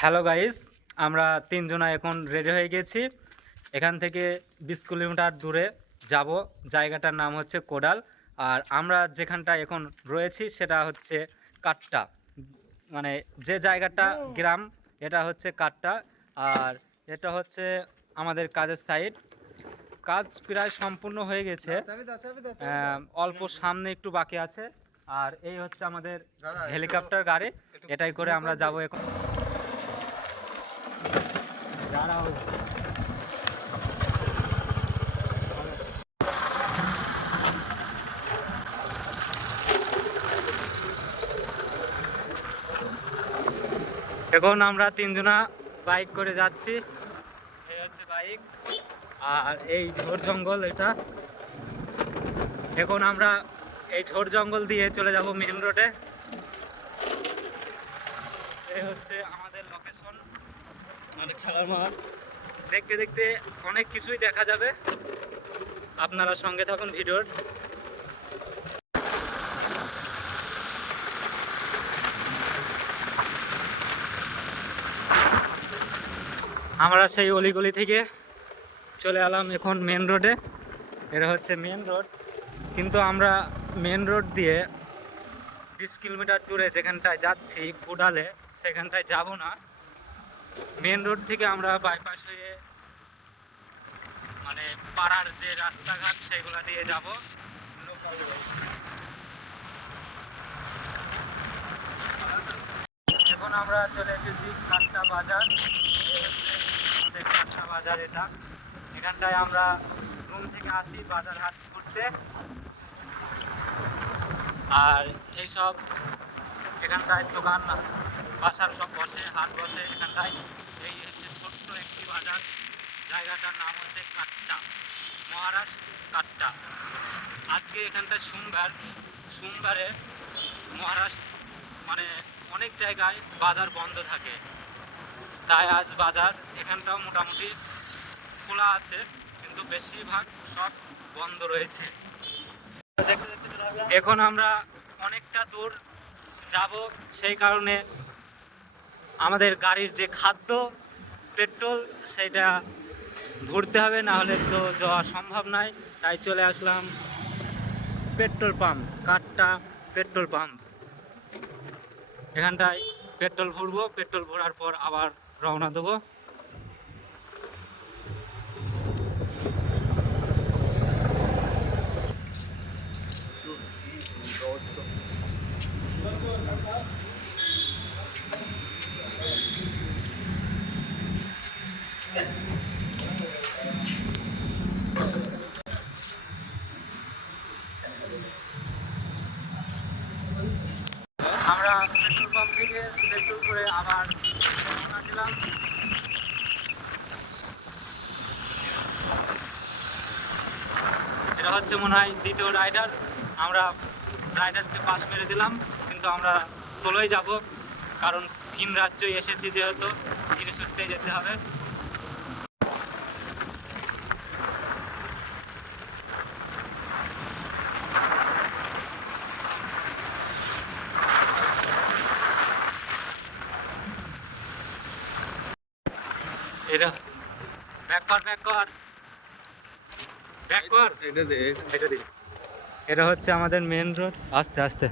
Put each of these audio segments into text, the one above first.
Hello guys, আমরা তিনজনা এখন ready হয়ে গেছি। এখান থেকে 20 কিলোমিটার দূরে যাব। জায়গাটার নাম হচ্ছে কোডাল। আর আমরা যেখানটা এখন রয়েছি সেটা হচ্ছে কাট্টা, মানে যে জায়গাটা গ্রাম, এটা হচ্ছে কাট্টা। আর এটা হচ্ছে আমাদের কাজের সাইড। কাজ প্রায় সম্পূর্ণ হয়ে গেছে, অল্প সামনে একটু বাকি আছে। আর এই হচ্ছে আমাদের হেলিকপ্টার গাড়ি, এটাই করে আমরা যাব এখন। দাঁড়াও, এখন আমরা তিনজনা বাইক করে যাচ্ছি। এই হচ্ছে বাইক, আর এই ঝোড় জঙ্গল এটা। এখন আমরা এই ঝোড় জঙ্গল দিয়ে চলে যাব মেন রোডে। এই হচ্ছে আমাদের লোকেশন, আমাদের খেলার মাঠ। দেখতে দেখতে অনেক কিছুই দেখা যাবে, আপনারা সঙ্গে থাকুন ভিডিওর। আমরা সেই অলিগলি থেকে চলে এলাম এখন মেন রোডে। এটা হচ্ছে মেন রোড, কিন্তু আমরা মেন রোড দিয়ে 20 কিলোমিটার দূরে যেখানটায় যাচ্ছি কোডালে, সেখানটায় যাব না। মেন রোড থেকে আমরা বাইপাস হয়ে, মানে পাড়ার যে রাস্তাঘাট সেগুলো দিয়ে যাব। এখন আমরা চলে এসেছি কাট্টা বাজার। আমাদের কাট্টা বাজার এটা। এখানটায় আমরা রুম থেকে আসি বাজার হাট করতে। আর এইসব এখানটায় দোকান বাসার সব বসে, হাট বসে এখানটায়। এই হচ্ছে ছোট্ট একটি বাজার। জায়গাটার নাম হচ্ছে কাট্টা, মহারাষ্ট্র কাট্টা। আজকে এখানটায় সোমবারে মহারাষ্ট্র, মানে অনেক জায়গায় বাজার বন্ধ থাকে, তাই আজ বাজার এখানটাও মোটামুটি খোলা আছে, কিন্তু বেশিরভাগ সব বন্ধ রয়েছে। এখন আমরা অনেকটা দূর যাব, সেই কারণে আমাদের গাড়ির যে খাদ্য পেট্রোল সেটা ভরতে হবে, না হলে তো যাওয়া সম্ভব নয়। তাই চলে আসলাম পেট্রোল পাম্প, কাট্টা পেট্রোল পাম্প। এখানটায় পেট্রোল ভরবো, পেট্রোল ভরার পর আবার রওনা দেবো। আমরা পেট্রোল পাম্প থেকে পেট্রোল করে আবার রওনা দিলাম। এটা হচ্ছে মনে হয় দ্বিতীয় রাইডার। আমরা রাইডারকে পাশ মেরে দিলাম, কিন্তু আমরা সোলোই যাব, কারণ ভিন রাজ্যই এসেছি যেহেতু ধীরে সুস্থেই যেতে হবে। এটা ব্যাক কর, ব্যাক কর, ব্যাক কর, এটা দে, এটা দে। এটা হচ্ছে আমাদের মেন রোড। আস্তে আস্তে।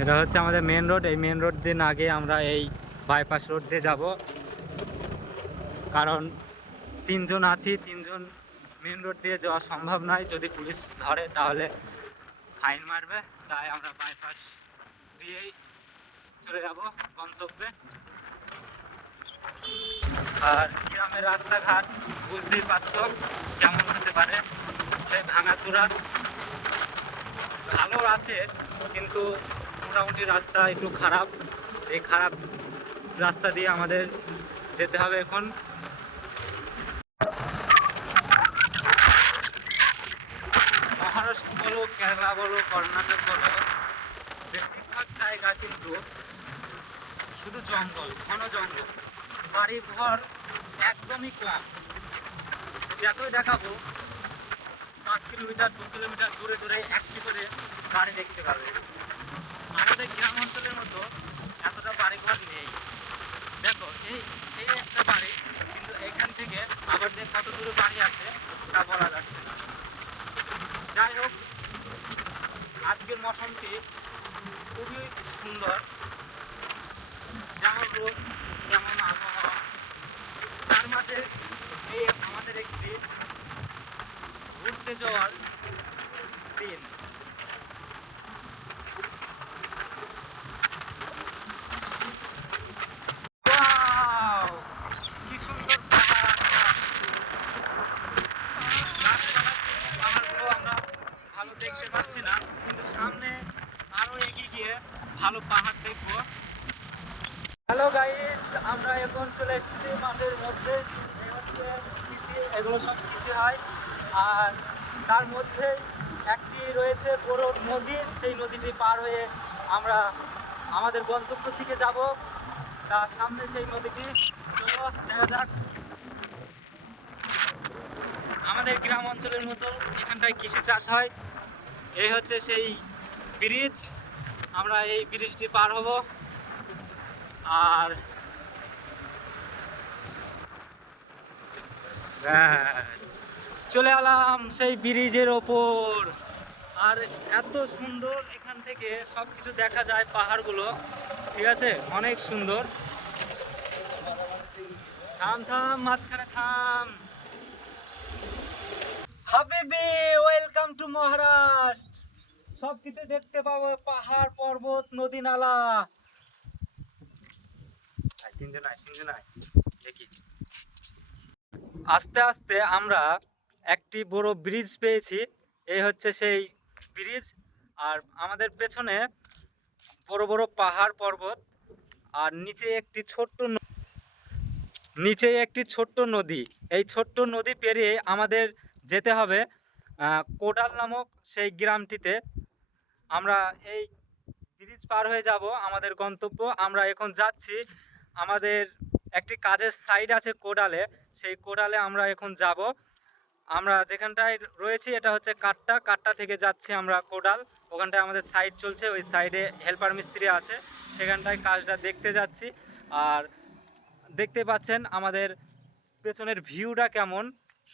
এটা হচ্ছে আমাদের মেন রোড। এই মেন রোড দিয়ে আগে আমরা এই বাইপাস রোড দিয়ে যাব, কারণ তিনজন আছি, তিনজন মেন রোড দিয়ে যাওয়া সম্ভব নয়। যদি পুলিশ ধরে তাহলে ফাইন মারবে, তাই আমরা বাইপাস দিয়েই চলে যাব গন্তব্যে। আর গ্রামের রাস্তাঘাট বুঝতেই পারছো কেমন হতে পারে, সেই ভাঙাচোরা। ভালো আছে, কিন্তু মোটামুটি রাস্তা একটু খারাপ। এই খারাপ রাস্তা দিয়ে আমাদের যেতে হবে এখন। মহারাষ্ট্র বলো, কেরালা বলো, কর্ণাটক বলো, বেশিরভাগ জায়গা কিন্তু শুধু জঙ্গল, ঘন জঙ্গল। বাড়ি ঘর একদমই কম। যতই দেখাবো 5 কিলোমিটার 2 কিলোমিটার দূরে দূরে একটি করে গাড়ি দেখতে পাবে। আমাদের গ্রাম অঞ্চলের মতো এত সুন্দর, যেমন রোদ যেমন আবহাওয়া, তার মাঝে এই আমাদের একটি ঘুরতে যাওয়ার দিন। Wow! কি সুন্দর পাহাড়! পাহাড়গুলো আমরা ভালো দেখতে পাচ্ছি না, কিন্তু সামনে আরো এগিয়ে গিয়ে ভালো পাহাড় দেখবো। হ্যালো গাইস, আমরা এখন চলে এসেছি মাঠের মধ্যে। এই হচ্ছে কৃষি, এগুলো সব কৃষি হয়। আর তার মধ্যে একটি রয়েছে বড় নদী, সেই নদীটি পার হয়ে আমরা আমাদের গন্তব্যের দিকে যাব। তার সামনে সেই নদীটি, চলো দেখা যাক। আমাদের গ্রাম অঞ্চলের মতো এখানটায় কৃষি চাষ হয়। এই হচ্ছে সেই ব্রিজ, আমরা এই ব্রিজটি পার হব। আর চলে এলাম সেই ব্রিজের ওপর। আর এত সুন্দর, এখান থেকে সব কিছু দেখা যায়, পাহাড়গুলো, ঠিক আছে, অনেক সুন্দর। থাম থাম, মাঝখানে থাম। হাবিবি, ওয়েলকাম টু মহারাষ্ট্র। সব কিছু দেখতে পাবো, পাহাড় পর্বত নদী নালা। দেখি, আস্তে আস্তে আমরা একটি বড় ব্রিজ পেয়েছি। এই হচ্ছে সেই ব্রিজ। আর আমাদের পেছনে বড় বড় পাহাড় পর্বত, আর নিচে একটি ছোট্ট নদী। এই ছোট্ট নদী পেরিয়ে আমাদের যেতে হবে কোডাল নামক সেই গ্রামটিতে। আমরা এই ব্রিজ পার হয়ে যাব আমাদের গন্তব্য। আমরা এখন যাচ্ছি, আমাদের একটি কাজের সাইড আছে কোডালে, সেই কোডালে আমরা এখন যাব। আমরা যেখানটায় রয়েছি এটা হচ্ছে কাট্টা থেকে যাচ্ছি আমরা কোডাল। ওখানটায় আমাদের সাইড চলছে, ওই সাইডে হেল্পার মিস্ত্রি আছে, সেখানটায় কাজটা দেখতে যাচ্ছি। আর দেখতে পাচ্ছেন আমাদের পেছনের ভিউটা কেমন,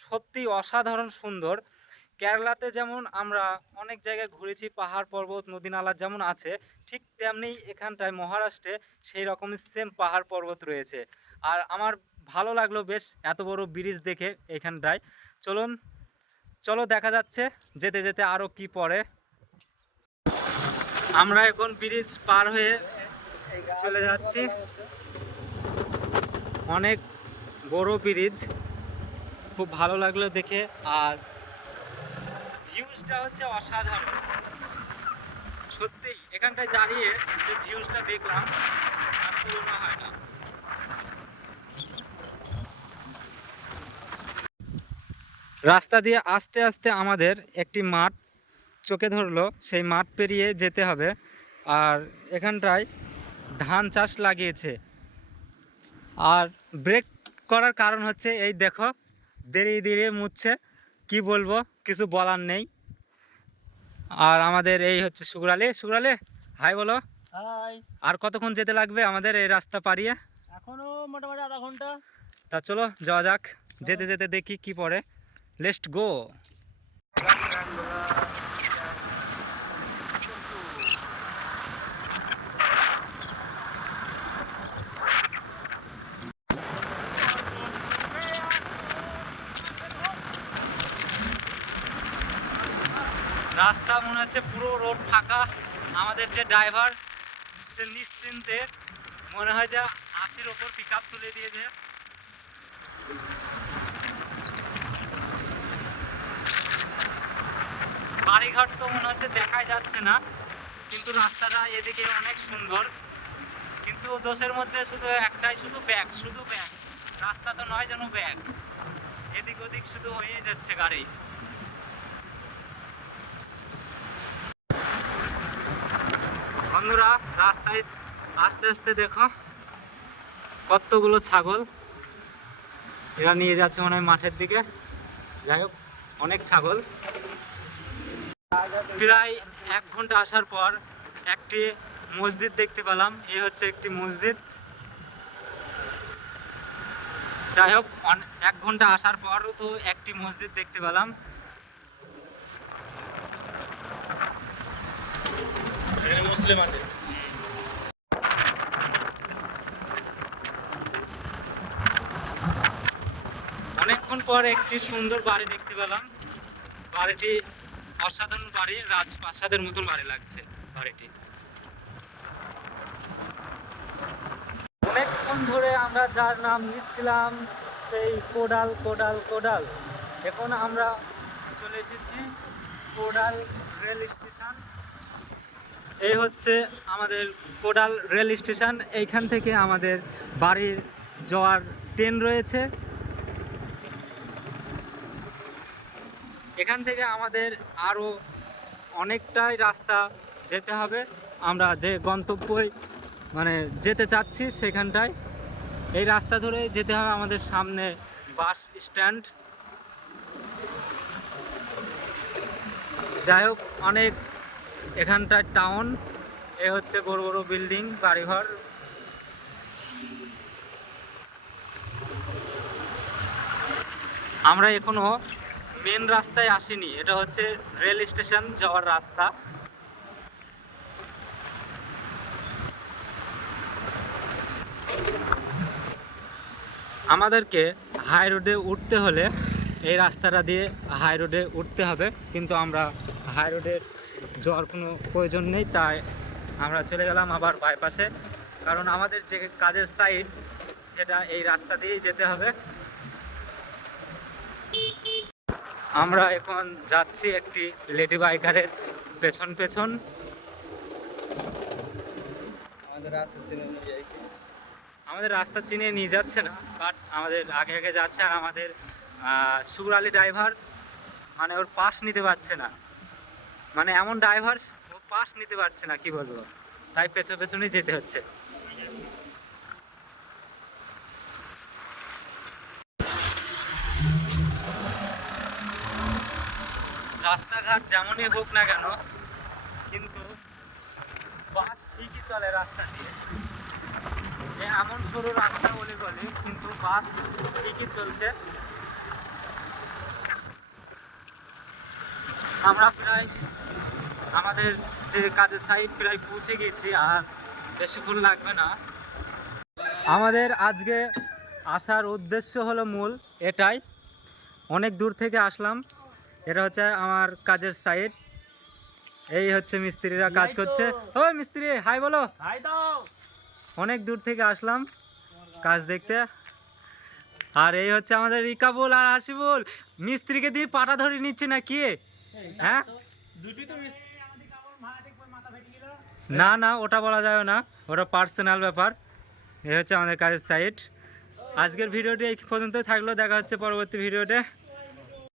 সত্যি অসাধারণ সুন্দর। কেরালাতে যেমন আমরা অনেক জায়গায় ঘুরেছি, পাহাড় পর্বত নদী নালা যেমন আছে, ঠিক তেমনি এখানটায় মহারাষ্ট্রে সেই রকমই সেম পাহাড় পর্বত রয়েছে। আর আমার ভালো লাগলো বেশ এত বড় ব্রিজ দেখে এখানটায়। চলো দেখা যাচ্ছে যেতে যেতে আরও কি পড়ে। আমরা এখন ব্রিজ পার হয়ে চলে যাচ্ছি। অনেক বড় ব্রিজ, খুব ভালো লাগলো দেখে। আর ভিউজটা হচ্ছে অসাধারণ, সত্যি এখানটায় দাঁড়িয়ে যে ভিউজটা দেখলাম তার তুলনা হয় না। রাস্তা দিয়ে আস্তে আস্তে আমাদের একটি মাঠ চোখে ধরলো, সেই মাঠ পেরিয়ে যেতে হবে। আর এখানটায় ধান চাষ লাগিয়েছে। আর ব্রেক করার কারণ হচ্ছে এই দেখো, ধীরে ধীরে মুছছে, কি বলবো, কিছু বলার নেই। আর আমাদের এই হচ্ছে সুগরালে হাই বলো। হাই। আর কতক্ষণ যেতে লাগবে আমাদের এই রাস্তা পাড়িয়ে? এখনো মোটামুটি আধা ঘন্টা। তা চলো যাওয়া যাক, যেতে যেতে দেখি কি পড়ে। Let's go. রাস্তা মনে হচ্ছে পুরো রোড ফাঁকা। আমাদের যে ড্রাইভার, সে নিশ্চিন্তে মনে হয় যে 80-র ওপর পিক আপ তুলে দিয়েছে। বাড়িঘর তো মনে হচ্ছে দেখাই যাচ্ছে না, কিন্তু রাস্তাটা এদিকে অনেক সুন্দর। কিন্তু দোষের মধ্যে শুধু একটাই, শুধু ব্যাগ। রাস্তা তো নয় যেন ব্যাগ, এদিক ওদিক শুধু হয়ে যাচ্ছে গাড়ি। বন্ধুরা, রাস্তায় আস্তে আস্তে দেখো কতগুলো ছাগল, এরা নিয়ে যাচ্ছে মনে হয় মাঠের দিকে। যাই হোক, অনেক ছাগল। প্রায় 1 ঘন্টা আসার পর একটি মসজিদ দেখতে পেলাম। এই হচ্ছে একটি মসজিদ। যাই হোক, 1 ঘন্টা আসার পরও তো একটি মসজিদ দেখতে পেলাম। মুসলিম আছে। অনেকক্ষণ পর একটি সুন্দর বাড়ি দেখতে পেলাম। বাড়িটি অসাধারণ বাড়ি, রাজপ্রাসাদের মতন বাড়ি লাগছে বাড়িটি। অনেকক্ষণ ধরে আমরা যার নাম নিচ্ছিলাম সেই কোডাল কোডাল কোডাল, এখন আমরা চলে এসেছি কোডাল রেল স্টেশন। এই হচ্ছে আমাদের কোডাল রেল স্টেশন। এইখান থেকে আমাদের বাড়ির যাওয়ার ট্রেন রয়েছে। এখান থেকে আমাদের আরও অনেকটাই রাস্তা যেতে হবে। আমরা যে গন্তব্যে মানে যেতে চাচ্ছি সেখানটায় এই রাস্তা ধরে যেতে হবে। আমাদের সামনে বাস স্ট্যান্ড। যাই হোক, অনেক এখানটার টাউন। এ হচ্ছে বড় বড় বিল্ডিং, বাড়িঘর। আমরা এখনো মেন রাস্তায় আসিনি, এটা হচ্ছে রেল স্টেশন যাওয়ার রাস্তা। আমাদেরকে হাই রোডে উঠতে হলে এই রাস্তাটা দিয়ে হাই রোডে উঠতে হবে, কিন্তু আমরা হাই রোডে যাওয়ার কোনো প্রয়োজন নেই, তাই আমরা চলে গেলাম আবার বাইপাসে। কারণ আমাদের যে কাজের সাইড সেটা এই রাস্তা দিয়েই যেতে হবে। আমরা এখন যাচ্ছি একটি লেডি বাইকারের পেছন পেছন। আমাদের রাস্তা চিনে নিয়ে যাচ্ছে না, বাট আমাদের আগে আগে যাচ্ছে। আর আমাদের সুর আলী ড্রাইভার মানে ওর পাস নিতে পারছে না, মানে এমন ড্রাইভার ও পাস নিতে পারছে না, কি বলবো, তাই পেছন পেছনেই যেতে হচ্ছে। রাস্তাঘাট যেমনই হোক না কেন, কিন্তু বাস ঠিকই চলে রাস্তা দিয়ে। এমন সরু রাস্তা বলে গলি, কিন্তু বাস ঠিকই চলছে। আমরা প্রায় আমাদের যে কাজের সাইড প্রায় পৌঁছে গেছি, আর বেশিক্ষণ লাগবে না। আমাদের আজকে আসার উদ্দেশ্য হলো মূল এটাই। অনেক দূর থেকে আসলাম। এটা হচ্ছে আমার কাজের সাইড। এই হচ্ছে মিস্ত্রিরা কাজ করছে। ও মিস্ত্রি, হাই বলো। হাই দাও। অনেক দূর থেকে আসলাম কাজ দেখতে। আর এই হচ্ছে আমাদের রিকাবুল আর হাসিবুল। মিস্ত্রিকে দিয়ে পাটা ধরে নিচ্ছে না কি? হ্যাঁ, না না, ওটা বলা যাবে না, ওটা পার্সোনাল ব্যাপার। এই হচ্ছে আমাদের কাজের সাইট। আজকের ভিডিওটি এই পর্যন্তই থাকলো, দেখা হচ্ছে পরবর্তী ভিডিওতে।